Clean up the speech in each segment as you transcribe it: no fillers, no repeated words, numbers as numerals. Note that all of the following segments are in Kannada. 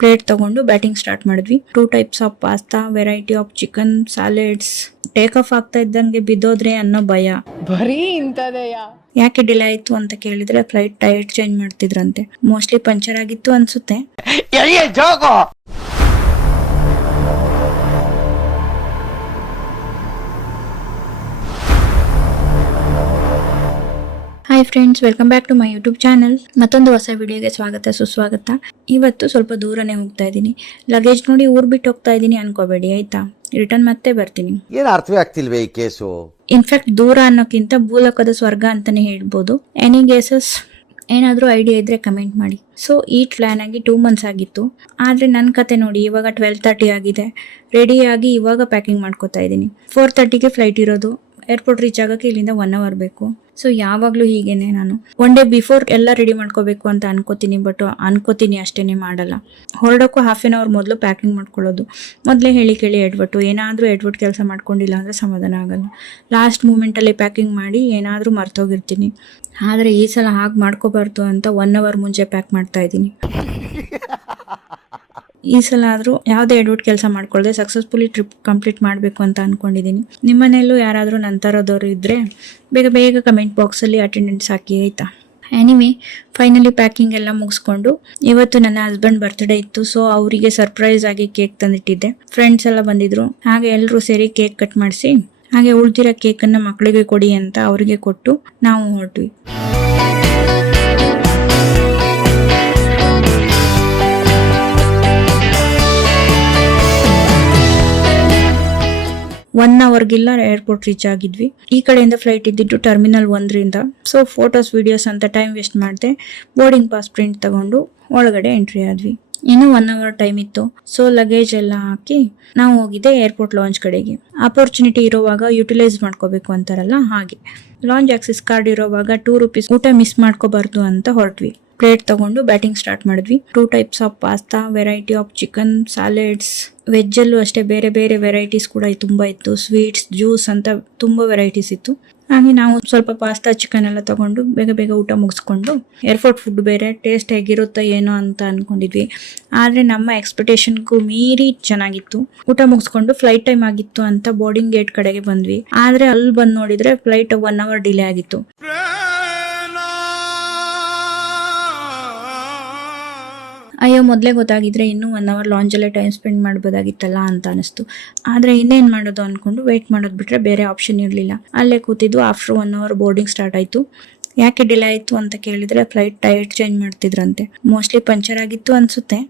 ಪ್ಲೇಟ್ ತಗೊಂಡು ಬ್ಯಾಟಿಂಗ್ ಸ್ಟಾರ್ಟ್ ಮಾಡಿದ್ವಿ. 2 types of pasta, variety of chicken, salads. Take off ಆಗ್ತಾ ಇದ್ದಂಗೆ ಬಿದ್ದೋದ್ರೆ ಅನ್ನೋ ಭಯ. ಬರೀ ಇಂತದೆಯಾ? ಯಾಕೆ ಡಿಲೇ ಆಯ್ತು ಅಂತ ಕೇಳಿದ್ರೆ ಫ್ಲೈಟ್ ಟೈರ್ ಚೇಂಜ್ ಮಾಡ್ತಿದ್ರಂತೆ. ಮೋಸ್ಟ್ಲಿ ಪಂಚರ್ ಆಗಿತ್ತು ಅನ್ಸುತ್ತೆ. Hi friends, welcome back to my YouTube channel. ಮತ್ತೊಂದು ಹೊಸ ವಿಡಿಯೋಗೆ ಸ್ವಾಗತ ಸುಸ್ವಾಗತ. ಇವತ್ತು ಸ್ವಲ್ಪ ದೂರನೇ ಹೋಗ್ತಾ ಇದ್ದೀನಿ. ಲಗೇಜ್ ನೋಡಿ ಊರ್ ಬಿಟ್ಟು ಹೋಗ್ತಾ ಇದ್ದೀನಿ ಅನ್ಕೋಬೇಡಿ ಆಯ್ತಾ. ರಿಟರ್ನ್ ಮತ್ತೆ ಬರ್ತೀನಿ. ಏನು ಅರ್ಥವೇ ಆಗ್ತಿಲ್ವೇ ಈ ಕೇಸು? ಇನ್ಫ್ಯಾಕ್ಟ್ ದೂರ ಅನ್ನೋಕ್ಕಿಂತ ಭೂಲೋಕದ ಸ್ವರ್ಗ ಅಂತಾನೆ ಹೇಳ್ಬೋದು. ಎನಿ ಗೇಸಸ್, ಏನಾದರೂ ಐಡಿಯಾ ಇದ್ರೆ ಕಮೆಂಟ್ ಮಾಡಿ. ಸೊ ಈ ಪ್ಲಾನ್ ಆಗಿ 2 months ಆಗಿತ್ತು. ಆದರೆ ನನ್ನ ಕತೆ ನೋಡಿ, ಇವಾಗ 12:30 ಆಗಿದೆ. ರೆಡಿಯಾಗಿ ಇವಾಗ ಪ್ಯಾಕಿಂಗ್ ಮಾಡ್ಕೋತಾ ಇದ್ದೀನಿ. 4:30ಗೆ ಫ್ಲೈಟ್ ಇರೋದು. ಏರ್ಪೋರ್ಟ್ ರೀಚ್ ಆಗೋಕ್ಕೆ ಇಲ್ಲಿಂದ 1 hour ಬೇಕು. ಸೊ ಯಾವಾಗಲೂ ಹೀಗೇನೆ, ನಾನು 1 day ಬಿಫೋರ್ ಎಲ್ಲ ರೆಡಿ ಮಾಡ್ಕೋಬೇಕು ಅಂತ ಅನ್ಕೋತೀನಿ ಅಷ್ಟೇನೆ ಮಾಡಲ್ಲ. ಹೊರಡೋಕ್ಕೂ 1/2 hour ಮೊದಲು ಪ್ಯಾಕಿಂಗ್ ಮಾಡ್ಕೊಳ್ಳೋದು. ಮೊದಲೇ ಹೇಳಿ ಕೇಳಿ ಏನಾದರೂ ಕೆಲಸ ಮಾಡ್ಕೊಂಡಿಲ್ಲ ಅಂದರೆ ಸಮಾಧಾನ ಆಗಲ್ಲ. ಲಾಸ್ಟ್ ಮೂಮೆಂಟಲ್ಲಿ ಪ್ಯಾಕಿಂಗ್ ಮಾಡಿ ಏನಾದರೂ ಮರ್ತೋಗಿರ್ತೀನಿ. ಆದರೆ ಈ ಸಲ ಹಾಗೆ ಮಾಡ್ಕೋಬಾರ್ದು ಅಂತ 1 hour ಮುಂಚೆ ಪ್ಯಾಕ್ ಮಾಡ್ತಾ ಇದ್ದೀನಿ. ಈ ಸಲ ಆದರೂ ಯಾವುದೇ ಕೆಲಸ ಮಾಡ್ಕೊಳ್ಳದೆ ಸಕ್ಸಸ್ಫುಲಿ ಟ್ರಿಪ್ ಕಂಪ್ಲೀಟ್ ಮಾಡಬೇಕು ಅಂತ ಅಂದ್ಕೊಂಡಿದ್ದೀನಿ. ನಿಮ್ಮನೆಯಲ್ಲೂ ಯಾರಾದರೂ ನನ್ನ ಥರದವ್ರು ಇದ್ದರೆ ಬೇಗ ಕಮೆಂಟ್ ಬಾಕ್ಸಲ್ಲಿ ಅಟೆಂಡೆನ್ಸ್ ಹಾಕಿ ಆಯಿತಾ. ಎನಿವೆ, ಫೈನಲಿ ಪ್ಯಾಕಿಂಗ್ ಎಲ್ಲ ಮುಗಿಸ್ಕೊಂಡು, ಇವತ್ತು ನನ್ನ ಹಸ್ಬೆಂಡ್ ಬರ್ತ್ಡೇ ಇತ್ತು. ಸೊ ಅವರಿಗೆ ಸರ್ಪ್ರೈಸ್ ಆಗಿ ಕೇಕ್ ತಂದಿಟ್ಟಿದ್ದೆ. ಫ್ರೆಂಡ್ಸ್ ಎಲ್ಲ ಬಂದಿದ್ರು. ಹಾಗೆ ಎಲ್ಲರೂ ಸೇರಿ ಕೇಕ್ ಕಟ್ ಮಾಡಿಸಿ, ಹಾಗೆ ಉಳಿದಿರೋ ಕೇಕನ್ನು ಮಕ್ಕಳಿಗೆ ಕೊಡಿ ಅಂತ ಅವರಿಗೆ ಕೊಟ್ಟು ನಾವು ಹೊರಟ್ವಿ. 1 hourಗಿಲ್ಲ ಏರ್ಪೋರ್ಟ್ ರೀಚ್ ಆಗಿದ್ವಿ. ಈ ಕಡೆಯಿಂದ ಫ್ಲೈಟ್ ಇದ್ದಿದ್ದು ಟರ್ಮಿನಲ್ 1ರಿಂದ. ಸೊ ಫೋಟೋಸ್ ವಿಡಿಯೋಸ್ ಅಂತ ಟೈಮ್ ವೇಸ್ಟ್ ಮಾಡದೆ ಬೋರ್ಡಿಂಗ್ ಪಾಸ್ ಪ್ರಿಂಟ್ ತಗೊಂಡು ಒಳಗಡೆ ಎಂಟ್ರಿ ಆದ್ವಿ. ಇನ್ನೂ 1 hour ಟೈಮ್ ಇತ್ತು. ಸೊ ಲಗೇಜ್ ಎಲ್ಲ ಹಾಕಿ ನಾವು ಹೋಗಿದ್ದೆ ಏರ್ಪೋರ್ಟ್ ಲಾಂಚ್ ಕಡೆಗೆ. ಅಪರ್ಚುನಿಟಿ ಇರೋವಾಗ ಯುಟಿಲೈಸ್ ಮಾಡ್ಕೋಬೇಕು ಅಂತಾರಲ್ಲ ಹಾಗೆ. ಲಾಂಚ್ ಆಕ್ಸಿಸ್ ಕಾರ್ಡ್ ಇರೋವಾಗ 2 rupees ಊಟ ಮಿಸ್ ಮಾಡ್ಕೋಬಾರ್ದು ಅಂತ ಹೊರಟ್ವಿ. ಪ್ಲೇಟ್ ತಗೊಂಡು ಬ್ಯಾಟಿಂಗ್ ಸ್ಟಾರ್ಟ್ ಮಾಡಿದ್ವಿ. 2 types of pasta, variety of chicken, salads. ವೆಜ್ಜಲ್ಲೂ ಅಷ್ಟೇ ಬೇರೆ ಬೇರೆ ವೆರೈಟೀಸ್ ಕೂಡ ತುಂಬ ಇತ್ತು. ಸ್ವೀಟ್ಸ್, ಜ್ಯೂಸ್ ಅಂತ ತುಂಬ ವೆರೈಟೀಸ್ ಇತ್ತು. ಹಾಗೆ ನಾವು ಸ್ವಲ್ಪ ಪಾಸ್ತಾ, ಚಿಕನ್ ಎಲ್ಲ ತಗೊಂಡು ಬೇಗ ಊಟ ಮುಗಿಸ್ಕೊಂಡು, ಏರ್ಪೋರ್ಟ್ ಫುಡ್ ಬೇರೆ, ಟೇಸ್ಟ್ ಹೇಗಿರುತ್ತೋ ಏನೋ ಅಂತ ಅಂದ್ಕೊಂಡಿದ್ವಿ. ಆದರೆ ನಮ್ಮ ಎಕ್ಸ್ಪೆಕ್ಟೇಷನ್ಗೂ ಮೀರಿ ಚೆನ್ನಾಗಿತ್ತು. ಊಟ ಮುಗಿಸ್ಕೊಂಡು ಫ್ಲೈಟ್ ಟೈಮ್ ಆಗಿತ್ತು ಅಂತ ಬೋರ್ಡಿಂಗ್ ಗೇಟ್ ಕಡೆಗೆ ಬಂದ್ವಿ. ಆದರೆ ಅಲ್ಲಿ ಬಂದು ನೋಡಿದ್ರೆ ಫ್ಲೈಟ್ 1 hour ಡಿಲೇ ಆಗಿತ್ತು. ಅಯ್ಯೋ, ಮೊದಲೇ ಗೊತ್ತಾಗಿದ್ರೆ ಇನ್ನೂ 1 hour ಲಾಂಜಲ್ಲೇ ಟೈಮ್ ಸ್ಪೆಂಡ್ ಮಾಡ್ಬೋದಾಗಿತ್ತಲ್ಲ ಅಂತ ಅನಿಸ್ತು. ಆದರೆ ಇನ್ನೇನು ಮಾಡೋದು ಅಂದ್ಕೊಂಡು ವೇಟ್ ಮಾಡೋದು ಬಿಟ್ಟರೆ ಬೇರೆ ಆಪ್ಷನ್ ಇರಲಿಲ್ಲ. ಅಲ್ಲೇ ಕೂತಿದ್ದು. ಆಫ್ಟರ್ 1 hour ಬೋರ್ಡಿಂಗ್ ಸ್ಟಾರ್ಟ್ ಆಯಿತು. ಯಾಕೆ ಡಿಲೇ ಆಯಿತು ಅಂತ ಕೇಳಿದ್ರೆ ಫ್ಲೈಟ್ ಟೈರ್ ಚೇಂಜ್ ಮಾಡ್ತಿದ್ರಂತೆ. ಮೋಸ್ಟ್ಲಿ ಪಂಚರ್ ಆಗಿತ್ತು ಅನ್ಸುತ್ತೆ.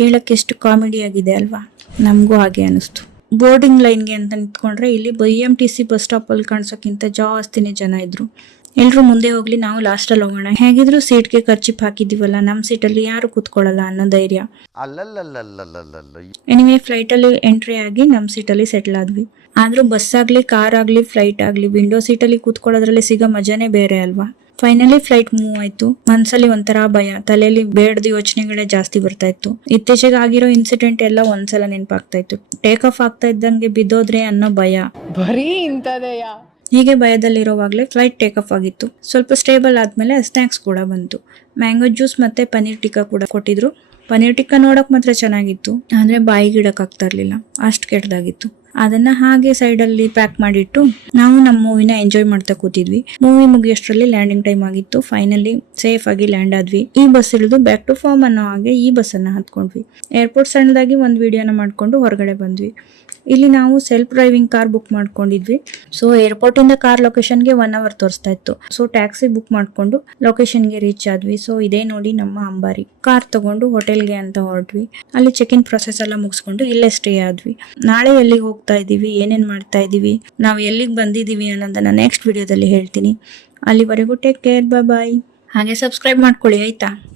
ಕೇಳಕ್ಕೆ ಎಷ್ಟು ಕಾಮಿಡಿ ಆಗಿದೆ ಅಲ್ವಾ? ನಮಗೂ ಹಾಗೆ ಅನಿಸ್ತು. ಬೋರ್ಡಿಂಗ್ ಲೈನ್ಗೆ ಅಂತ ನಿಂತ್ಕೊಂಡ್ರೆ ಇಲ್ಲಿ BMTC ಬಸ್ ಸ್ಟಾಪಲ್ಲಿ ಕಾಣಿಸೋಕ್ಕಿಂತ ಜಾಸ್ತಿನೇ ಜನ ಇದ್ರು. ಎಲ್ರು ಮುಂದೆ ಹೋಗ್ಲಿ, ನಾವು ಲಾಸ್ಟಲ್ಲಿ ಹೋಗೋಣ. ಹೇಗಿದ್ರು ಸೀಟ್ಗೆ ಖರ್ಚಿಪ್ ಹಾಕಿದೀವಲ್ಲ, ನಮ್ಮ ಸೀಟಲ್ಲಿ ಯಾರು ಕೂತ್ಕೊಳ್ಳಲ್ಲ ಅನ್ನೋ ಧೈರ್ಯ. ಎನಿವೆ, ಫ್ಲೈಟಲ್ಲಿ ಎಂಟ್ರಿ ಆಗಿ ನಮ್ಮ ಸೀಟಲ್ಲಿ ಸೆಟ್ಲ್ ಆದ್ವಿ. ಆದ್ರೂ ಬಸ್ ಆಗ್ಲಿ, ಕಾರ್ ಆಗ್ಲಿ, ಫ್ಲೈಟ್ ಆಗ್ಲಿ, ವಿಂಡೋ ಸೀಟಲ್ಲಿ ಕೂತ್ಕೊಳ್ಳೋದ್ರಲ್ಲಿ ಸಿಗೋ ಮಜಾನೇ ಬೇರೆ ಅಲ್ವಾ. ಫೈನಲಿ ಫ್ಲೈಟ್ ಮೂವ್ ಆಯ್ತು. ಮನ್ಸಲ್ಲಿ ಒಂಥರ ಭಯ, ತಲೆಯಲ್ಲಿ ಬೇಡದ ಯೋಚನೆಗಳೇ ಜಾಸ್ತಿ ಬರ್ತಾ ಇತ್ತು. ಇತ್ತೀಚೆಗೆ ಆಗಿರೋ ಇನ್ಸಿಡೆಂಟ್ ಎಲ್ಲ ಒಂದ್ಸಲ ನೆನಪಾಗ್ತಾ ಇತ್ತು. ಟೇಕ್ ಆಫ್ ಆಗ್ತಾ ಇದ್ದಂಗೆ ಬಿದ್ದೋದ್ರೆ ಅನ್ನೋ ಭಯ. ಬರೀ ಇಂತದೆಯಾ? ಹೀಗೆ ಭಯದಲ್ಲಿರೋವಾಗಲೇ ಫ್ಲೈಟ್ ಟೇಕ್ ಆಫ್ ಆಗಿತ್ತು. ಸ್ವಲ್ಪ ಸ್ಟೇಬಲ್ ಆದ್ಮೇಲೆ ಸ್ನ್ಯಾಕ್ಸ್ ಕೂಡ ಬಂತು. ಮ್ಯಾಂಗೋ ಜ್ಯೂಸ್ ಮತ್ತೆ ಪನ್ನೀರ್ ಟಿಕ್ಕಾ ಕೂಡ ಕೊಟ್ಟಿದ್ರು. ಪನ್ನೀರ್ ಟಿಕ್ಕಾ ನೋಡಕ್ ಮಾತ್ರ ಚೆನ್ನಾಗಿತ್ತು, ಆದ್ರೆ ಬಾಯಿಗೆ ಇಡಕ್ ಆಗ್ತಾ ಇರ್ಲಿಲ್ಲ, ಅಷ್ಟು ಕೆಟ್ಟದಾಗಿತ್ತು. ಅದನ್ನ ಹಾಗೆ ಸೈಡಲ್ಲಿ ಪ್ಯಾಕ್ ಮಾಡಿಟ್ಟು ನಾವು ನಮ್ಮ ಮೂವಿನ ಎಂಜಾಯ್ ಮಾಡ್ತಾ ಕೂತಿದ್ವಿ. ಮೂವಿ ಮುಗಿಯೋಷ್ಟರಲ್ಲಿ ಲ್ಯಾಂಡಿಂಗ್ ಟೈಮ್ ಆಗಿತ್ತು. ಫೈನಲಿ ಸೇಫ್ ಆಗಿ ಲ್ಯಾಂಡ್ ಆದ್ವಿ. ಈ ಬಸ್ ಇಳಿದು ಬ್ಯಾಕ್ ಟು ಫಾರ್ಮ್ ಅನ್ನೋ ಹಾಗೆ ಈ ಬಸ್ಸನ್ನ ಹತ್ಕೊಂಡ್ವಿ. ಏರ್ಪೋರ್ಟ್ ಸಣ್ಣದಾಗಿ ಒಂದು ವಿಡಿಯೋನ ಮಾಡ್ಕೊಂಡು ಹೊರಗಡೆ ಬಂದ್ವಿ. ಇಲ್ಲಿ ನಾವು ಸೆಲ್ಫ್ ಡ್ರೈವಿಂಗ್ ಕಾರ್ ಬುಕ್ ಮಾಡ್ಕೊಂಡಿದ್ವಿ. ಸೊ ಏರ್ಪೋರ್ಟ್ ಇಂದ ಕಾರ್ ಲೊಕೇಶನ್ಗೆ 1 hour ತೋರಿಸ್ತಾ ಇತ್ತು. ಸೊ ಟ್ಯಾಕ್ಸಿ ಬುಕ್ ಮಾಡ್ಕೊಂಡು ಲೊಕೇಶನ್ಗೆ ರೀಚ್ ಆದ್ವಿ. ಸೊ ಇದೇ ನೋಡಿ ನಮ್ಮ ಅಂಬಾರಿ. ಕಾರ್ ತಗೊಂಡು ಹೋಟೆಲ್ಗೆ ಅಂತ ಹೊರಟ್ವಿ. ಅಲ್ಲಿ ಚೆಕ್ ಇನ್ ಪ್ರೊಸೆಸ್ ಎಲ್ಲ ಮುಗಿಸ್ಕೊಂಡು ಇಲ್ಲೇ ಸ್ಟೇ ಆದ್ವಿ. ನಾಳೆ ಎಲ್ಲಿಗೆ ಹೋಗ್ತಾ ಇದೀವಿ, ಏನೇನ್ ಮಾಡ್ತಾ ಇದೀವಿ, ನಾವು ಎಲ್ಲಿಗೆ ಬಂದಿದೀವಿ ಅನ್ನೋದನ್ನ ನೆಕ್ಸ್ಟ್ ವಿಡಿಯೋದಲ್ಲಿ ಹೇಳ್ತೀನಿ. ಅಲ್ಲಿವರೆಗೂ ಟೇಕ್ ಕೇರ್, ಬಾಯ್. ಹಾಗೆ ಸಬ್ಸ್ಕ್ರೈಬ್ ಮಾಡ್ಕೊಳ್ಳಿ ಆಯ್ತಾ.